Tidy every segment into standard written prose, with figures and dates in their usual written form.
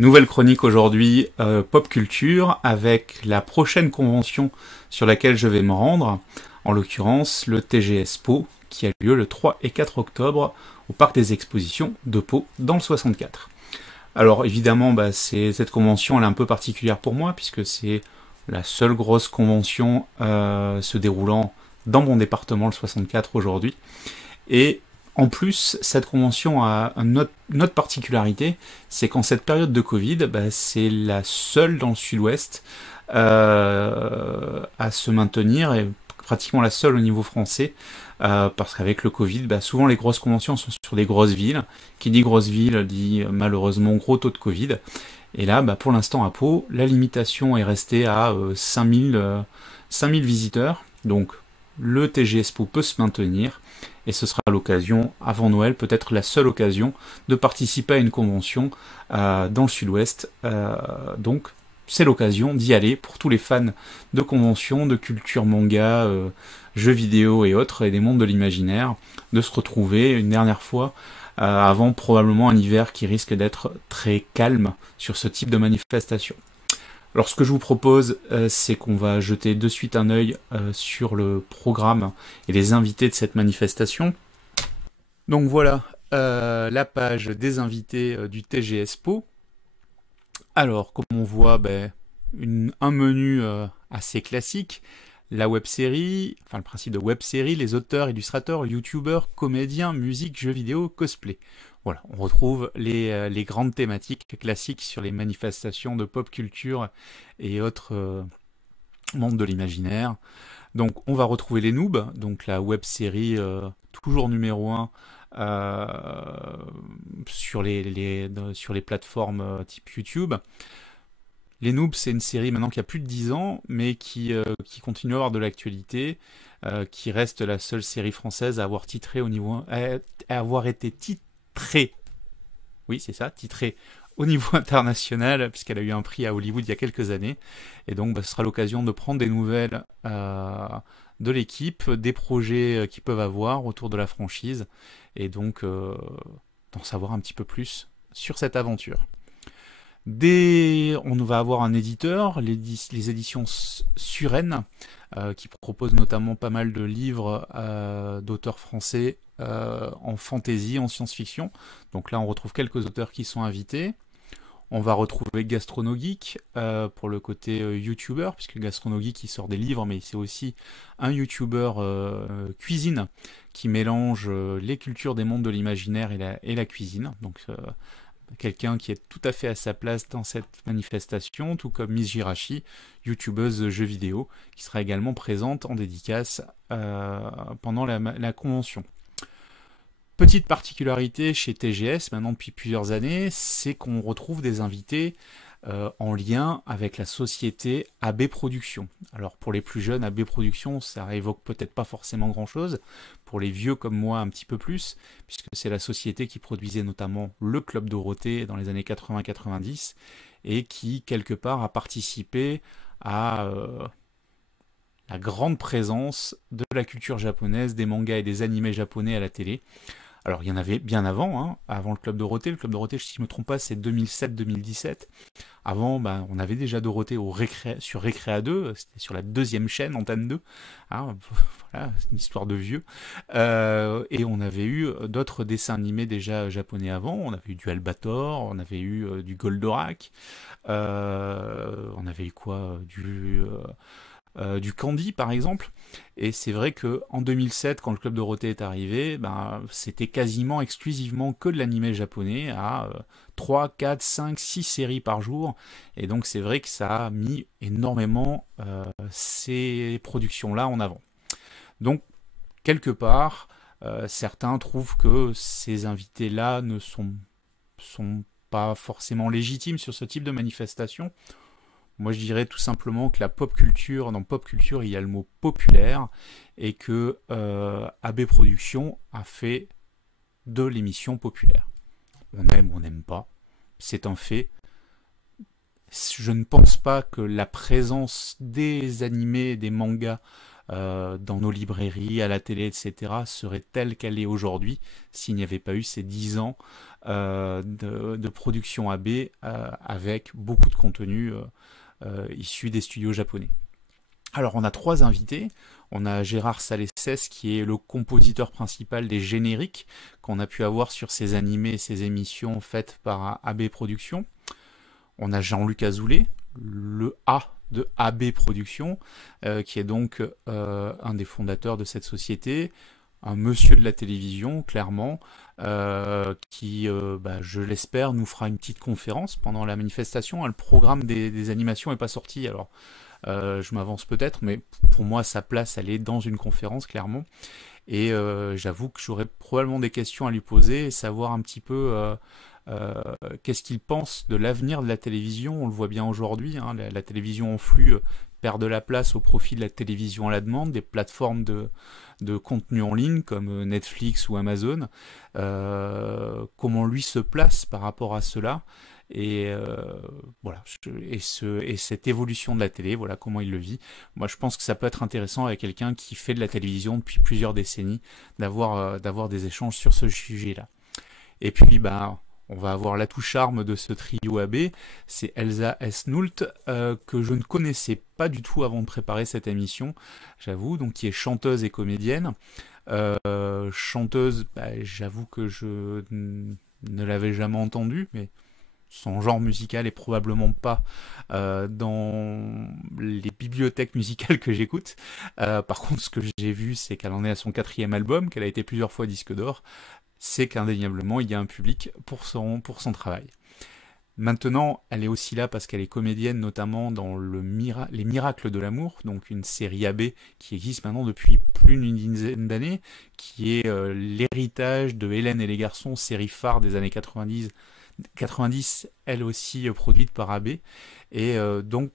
Nouvelle chronique aujourd'hui, pop culture, avec la prochaine convention sur laquelle je vais me rendre, en l'occurrence le TGS Pau, qui a lieu le 3 et 4 octobre au Parc des Expositions de Pau, dans le 64. Alors évidemment, cette convention elle est un peu particulière pour moi, puisque c'est la seule grosse convention se déroulant dans mon département, le 64, aujourd'hui. Et en plus, cette convention a une autre particularité, c'est qu'en cette période de Covid, c'est la seule dans le sud-ouest à se maintenir, et pratiquement la seule au niveau français, parce qu'avec le Covid, souvent les grosses conventions sont sur des grosses villes. Qui dit grosse ville dit malheureusement gros taux de Covid. Et là, pour l'instant à Pau, la limitation est restée à 5000 visiteurs, donc le TGS Pau peut se maintenir, et ce sera l'occasion, avant Noël, peut-être la seule occasion, de participer à une convention dans le sud-ouest. Donc c'est l'occasion d'y aller pour tous les fans de conventions, de culture manga, jeux vidéo et autres, et des mondes de l'imaginaire, de se retrouver une dernière fois, avant probablement un hiver qui risque d'être très calme sur ce type de manifestation. Alors ce que je vous propose, c'est qu'on va jeter de suite un œil sur le programme et les invités de cette manifestation. Donc voilà la page des invités du TGS Pau. Alors comme on voit, un menu assez classique. La web-série, enfin le principe de web-série, les auteurs, illustrateurs, youtubeurs, comédiens, musique, jeux vidéo, cosplay. Voilà, on retrouve les grandes thématiques classiques sur les manifestations de pop culture et autres mondes de l'imaginaire. Donc on va retrouver les noobs, donc la web-série toujours numéro 1 sur les plateformes type YouTube. Les Noobs, c'est une série maintenant qui a plus de 10 ans, mais qui continue à avoir de l'actualité, qui reste la seule série française à avoir été titrée, oui c'est ça, titrée au niveau international, puisqu'elle a eu un prix à Hollywood il y a quelques années. Et donc ce sera l'occasion de prendre des nouvelles de l'équipe, des projets qu'ils peuvent avoir autour de la franchise, et donc d'en savoir un petit peu plus sur cette aventure. On va avoir un éditeur, les éditions Suren, qui proposent notamment pas mal de livres d'auteurs français en fantasy, en science-fiction. Donc là, on retrouve quelques auteurs qui sont invités. On va retrouver Gastronogeek pour le côté YouTuber, puisque Gastronogeek il sort des livres, mais c'est aussi un YouTuber cuisine qui mélange les cultures des mondes de l'imaginaire et la cuisine. Donc quelqu'un qui est tout à fait à sa place dans cette manifestation, tout comme Miss Jirachi, youtubeuse de jeux vidéo, qui sera également présente en dédicace pendant la convention. Petite particularité chez TGS, maintenant depuis plusieurs années, c'est qu'on retrouve des invités en lien avec la société AB Productions. Alors pour les plus jeunes, AB Productions, ça évoque peut-être pas forcément grand-chose. Pour les vieux comme moi, un petit peu plus, puisque c'est la société qui produisait notamment le Club Dorothée dans les années 80-90, et qui, quelque part, a participé à la grande présence de la culture japonaise, des mangas et des animés japonais à la télé. Alors il y en avait bien avant, avant le Club Dorothée. Le Club Dorothée, si je ne me trompe pas, c'est 2007-2017. Avant, on avait déjà Dorothée sur Récréa 2, c'était sur la deuxième chaîne, Antenne 2. Voilà, c'est une histoire de vieux. Et on avait eu d'autres dessins animés déjà japonais avant. On avait eu du Albator, on avait eu du Goldorak, on avait eu quoi du Candy par exemple. Et c'est vrai qu'en 2007, quand le Club Dorothée est arrivé, c'était quasiment exclusivement que de l'animé japonais à 3, 4, 5, 6 séries par jour. Et donc c'est vrai que ça a mis énormément ces productions-là en avant. Donc quelque part, certains trouvent que ces invités-là ne sont pas forcément légitimes sur ce type de manifestation. Moi, je dirais tout simplement que la pop culture, dans pop culture, il y a le mot populaire, et que AB Productions a fait de l'émission populaire. On aime ou on n'aime pas, c'est un fait. Je ne pense pas que la présence des animés, des mangas dans nos librairies, à la télé, etc., serait telle qu'elle est aujourd'hui s'il n'y avait pas eu ces 10 ans de production AB avec beaucoup de contenu issu des studios japonais. Alors on a 3 invités. On a Gérard Salessès qui est le compositeur principal des génériques qu'on a pu avoir sur ces animés et ces émissions faites par AB Productions. On a Jean-Luc Azoulay, le A de AB Productions, qui est donc un des fondateurs de cette société, un monsieur de la télévision, clairement, qui, je l'espère, nous fera une petite conférence pendant la manifestation. Le programme des animations n'est pas sorti, alors je m'avance peut-être, mais pour moi, sa place, elle est dans une conférence, clairement. Et j'avoue que j'aurais probablement des questions à lui poser et savoir un petit peu qu'est-ce qu'il pense de l'avenir de la télévision. On le voit bien aujourd'hui, hein, la télévision en flux perd de la place au profit de la télévision à la demande, des plateformes de contenu en ligne comme Netflix ou Amazon. Comment lui se place par rapport à cela et voilà, et cette évolution de la télé, voilà comment il le vit. Moi, je pense que ça peut être intéressant avec quelqu'un qui fait de la télévision depuis plusieurs décennies, d'avoir des échanges sur ce sujet-là. Et puis, on va avoir l'atout charme de ce trio AB, c'est Elsa Esnoult, que je ne connaissais pas du tout avant de préparer cette émission, j'avoue, donc qui est chanteuse et comédienne. Chanteuse, j'avoue que je ne l'avais jamais entendue, mais son genre musical est probablement pas dans les bibliothèques musicales que j'écoute. Par contre, ce que j'ai vu, c'est qu'elle en est à son 4e album, qu'elle a été plusieurs fois disque d'or. C'est qu'indéniablement, il y a un public pour son travail. Maintenant, elle est aussi là parce qu'elle est comédienne, notamment dans Les Miracles de l'amour, donc une série AB qui existe maintenant depuis plus d'une dizaine d'années, qui est l'héritage de Hélène et les garçons, série phare des années 90, elle aussi produite par AB. Et donc,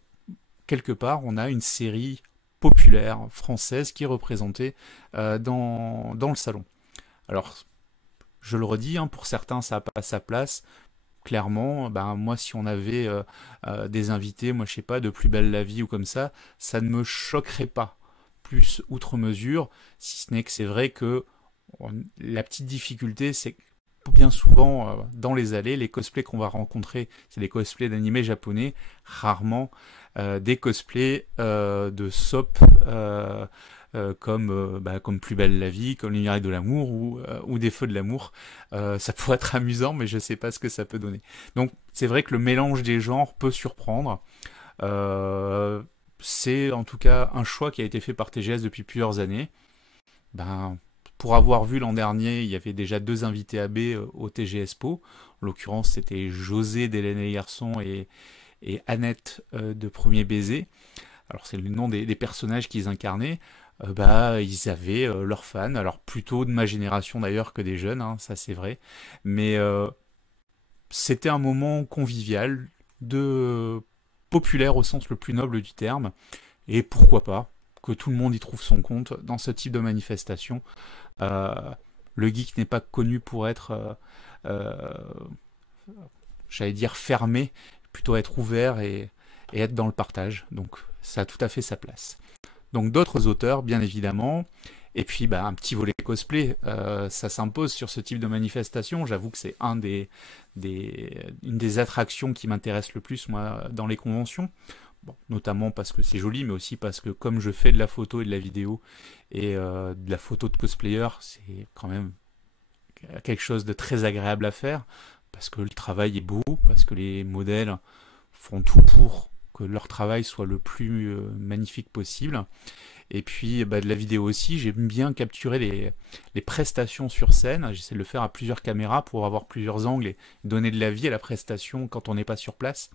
quelque part, on a une série populaire française qui est représentée dans le salon. Alors, je le redis, hein, pour certains, ça n'a pas sa place. Clairement, moi, si on avait des invités, moi, je sais pas, de Plus belle la vie ou comme ça ne me choquerait pas plus outre mesure, si ce n'est que c'est vrai que la petite difficulté, c'est que bien souvent, dans les allées, les cosplays qu'on va rencontrer, c'est des cosplays d'animés japonais, rarement des cosplays de SOP comme Plus belle la vie, comme Les Miracles de l'amour ou Des Feux de l'amour. Ça pourrait être amusant, mais je sais pas ce que ça peut donner. Donc c'est vrai que le mélange des genres peut surprendre. C'est en tout cas un choix qui a été fait par TGS depuis plusieurs années. Pour avoir vu l'an dernier, il y avait déjà 2 invités AB au TGS Po. En l'occurrence, c'était José d'Hélène et les garçons et Annette de Premier Baiser. Alors c'est le nom des personnages qu'ils incarnaient. Ils avaient leurs fans, alors plutôt de ma génération d'ailleurs que des jeunes, hein, ça c'est vrai, mais c'était un moment convivial, populaire au sens le plus noble du terme, et pourquoi pas que tout le monde y trouve son compte dans ce type de manifestation. Le geek n'est pas connu pour être, j'allais dire fermé, plutôt être ouvert et être dans le partage, donc ça a tout à fait sa place. Donc d'autres auteurs, bien évidemment, et puis un petit volet cosplay, ça s'impose sur ce type de manifestation. J'avoue que c'est une des attractions qui m'intéresse le plus, moi, dans les conventions. Bon, notamment parce que c'est joli, mais aussi parce que comme je fais de la photo et de la vidéo, et de la photo de cosplayer, c'est quand même quelque chose de très agréable à faire, parce que le travail est beau, parce que les modèles font tout pour que leur travail soit le plus magnifique possible. Et puis de la vidéo aussi, j'aime bien capturer les prestations sur scène. J'essaie de le faire à plusieurs caméras pour avoir plusieurs angles et donner de la vie à la prestation quand on n'est pas sur place.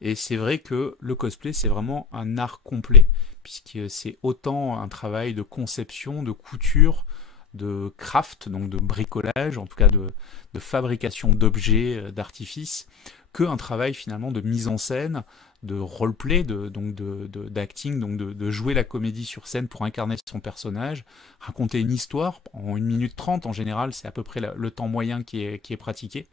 Et c'est vrai que le cosplay, c'est vraiment un art complet, puisque c'est autant un travail de conception, de couture, de craft, donc de bricolage, en tout cas de fabrication d'objets, d'artifices, qu'un travail finalement de mise en scène, de roleplay, d'acting, donc de jouer la comédie sur scène pour incarner son personnage, raconter une histoire en 1 minute 30 en général, c'est à peu près le temps moyen qui est pratiqué.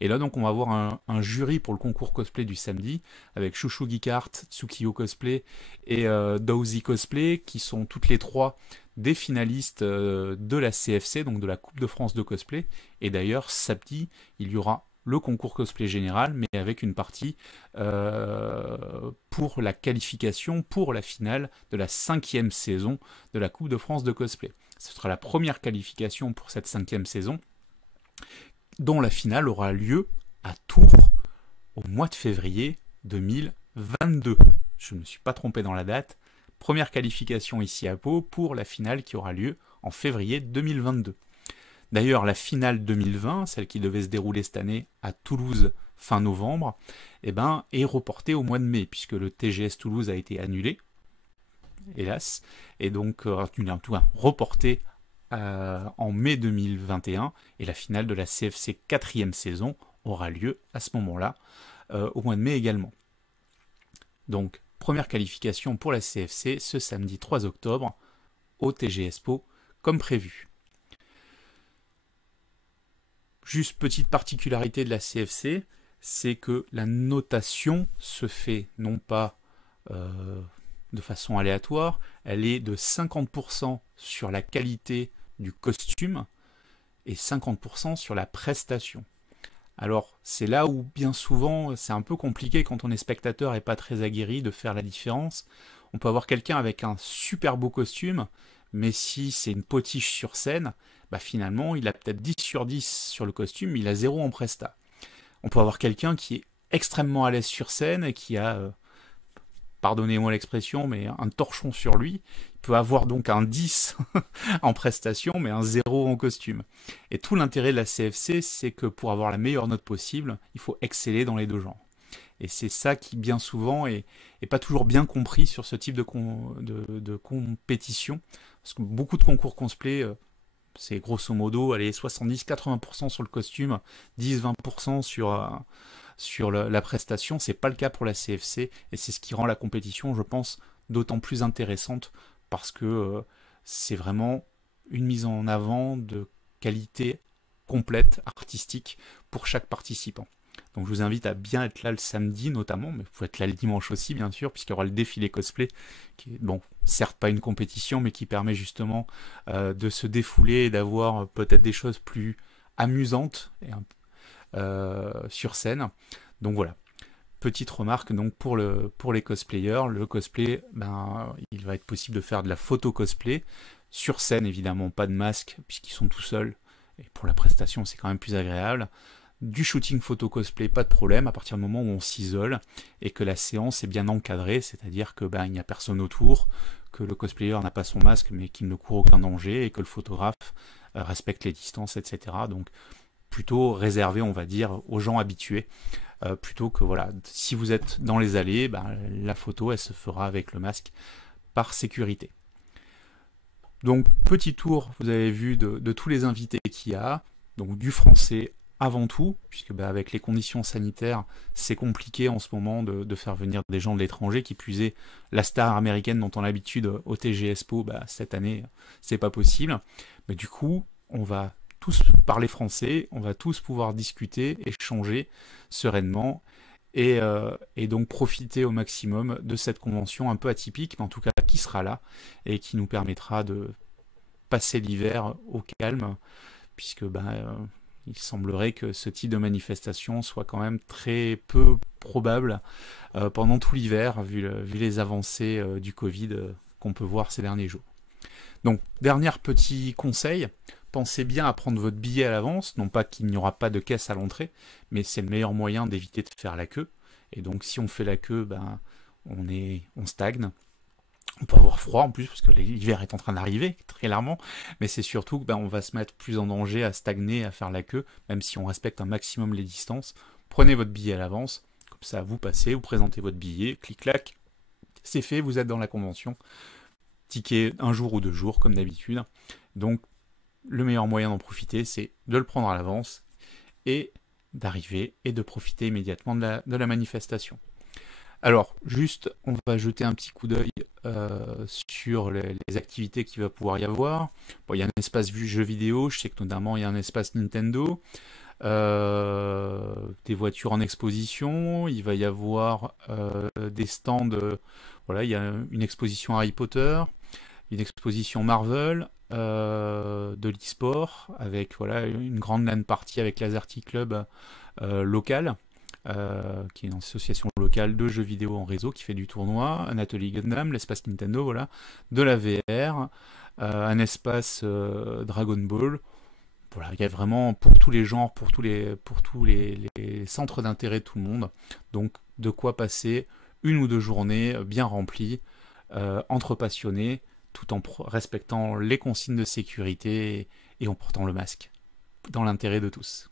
Et là donc on va avoir un jury pour le concours cosplay du samedi, avec Chouchou Geekart, Tsukio Cosplay et Dowsy Cosplay, qui sont toutes les trois des finalistes de la CFC, donc de la Coupe de France de cosplay. Et d'ailleurs, samedi, il y aura le concours cosplay général, mais avec une partie pour la qualification pour la finale de la 5e saison de la Coupe de France de cosplay. Ce sera la première qualification pour cette 5e saison, dont la finale aura lieu à Tours au mois de février 2022. Je ne me suis pas trompé dans la date. Première qualification ici à Pau pour la finale qui aura lieu en février 2022. D'ailleurs, la finale 2020, celle qui devait se dérouler cette année à Toulouse fin novembre, est reportée au mois de mai, puisque le TGS Toulouse a été annulé, hélas, et donc reporté en mai 2021, et la finale de la CFC 4e saison aura lieu à ce moment-là, au mois de mai également. Donc, première qualification pour la CFC ce samedi 3 octobre au TGS Pau, comme prévu. Juste petite particularité de la CFC, c'est que la notation se fait non pas de façon aléatoire, elle est de 50% sur la qualité du costume et 50% sur la prestation. Alors c'est là où bien souvent c'est un peu compliqué quand on est spectateur et pas très aguerri de faire la différence. On peut avoir quelqu'un avec un super beau costume, mais si c'est une potiche sur scène, finalement il a peut-être 10 sur 10 sur le costume, mais il a 0 en presta. On peut avoir quelqu'un qui est extrêmement à l'aise sur scène et qui a, pardonnez-moi l'expression, mais un torchon sur lui. Il peut avoir donc un 10 en prestation, mais un 0 en costume. Et tout l'intérêt de la CFC, c'est que pour avoir la meilleure note possible, il faut exceller dans les deux genres. Et c'est ça qui, bien souvent, est pas toujours bien compris sur ce type de compétition. Parce que beaucoup de concours cosplay, c'est grosso modo 70-80% sur le costume, 10-20% sur la prestation. C'est pas le cas pour la CFC, et c'est ce qui rend la compétition, je pense, d'autant plus intéressante, parce que c'est vraiment une mise en avant de qualité complète, artistique, pour chaque participant. Donc je vous invite à bien être là le samedi notamment, mais vous pouvez être là le dimanche aussi bien sûr, puisqu'il y aura le défilé cosplay, qui est, bon, certes pas une compétition, mais qui permet justement de se défouler et d'avoir peut-être des choses plus amusantes sur scène. Donc voilà, petite remarque donc pour les cosplayers, le cosplay, il va être possible de faire de la photo cosplay, sur scène évidemment pas de masque, puisqu'ils sont tout seuls, et pour la prestation c'est quand même plus agréable. Du shooting photo cosplay, pas de problème, à partir du moment où on s'isole et que la séance est bien encadrée, c'est-à-dire que il n'y a personne autour, que le cosplayer n'a pas son masque mais qu'il ne court aucun danger et que le photographe respecte les distances, etc. Donc plutôt réservé, on va dire, aux gens habitués, plutôt que voilà, si vous êtes dans les allées, la photo elle se fera avec le masque par sécurité. Donc petit tour, vous avez vu de tous les invités qu'il y a, donc du français avant tout, puisque avec les conditions sanitaires, c'est compliqué en ce moment de faire venir des gens de l'étranger, qui plus est la star américaine dont on a l'habitude au TGS Pau, cette année, c'est pas possible. Mais du coup, on va tous parler français, on va tous pouvoir discuter, échanger sereinement, et donc profiter au maximum de cette convention un peu atypique, mais en tout cas qui sera là, et qui nous permettra de passer l'hiver au calme, puisque il semblerait que ce type de manifestation soit quand même très peu probable pendant tout l'hiver, vu les avancées du Covid qu'on peut voir ces derniers jours. Donc, dernier petit conseil, pensez bien à prendre votre billet à l'avance, non pas qu'il n'y aura pas de caisse à l'entrée, mais c'est le meilleur moyen d'éviter de faire la queue. Et donc, si on fait la queue, on stagne. On peut avoir froid en plus, parce que l'hiver est en train d'arriver, très clairement, mais c'est surtout que on va se mettre plus en danger à stagner, à faire la queue, même si on respecte un maximum les distances. Prenez votre billet à l'avance, comme ça vous passez, vous présentez votre billet, clic-clac, c'est fait, vous êtes dans la convention. Ticket 1 jour ou 2 jours, comme d'habitude. Donc, le meilleur moyen d'en profiter, c'est de le prendre à l'avance, et d'arriver et de profiter immédiatement de la manifestation. Alors, juste, on va jeter un petit coup d'œil sur les activités qu'il va pouvoir y avoir. Bon, il y a un espace jeux vidéo, je sais que notamment il y a un espace Nintendo, des voitures en exposition, il va y avoir des stands, voilà, il y a une exposition Harry Potter, une exposition Marvel, de l'e-sport, avec voilà, une grande LAN party avec l'Azerty Club local, qui est une association locale de jeux vidéo en réseau qui fait du tournoi, un atelier Gundam, l'espace Nintendo, voilà, de la VR, un espace Dragon Ball. Voilà, il y a vraiment pour tous les genres, pour tous les centres d'intérêt de tout le monde. Donc de quoi passer une ou deux journées bien remplies entre passionnés, tout en respectant les consignes de sécurité et en portant le masque, dans l'intérêt de tous.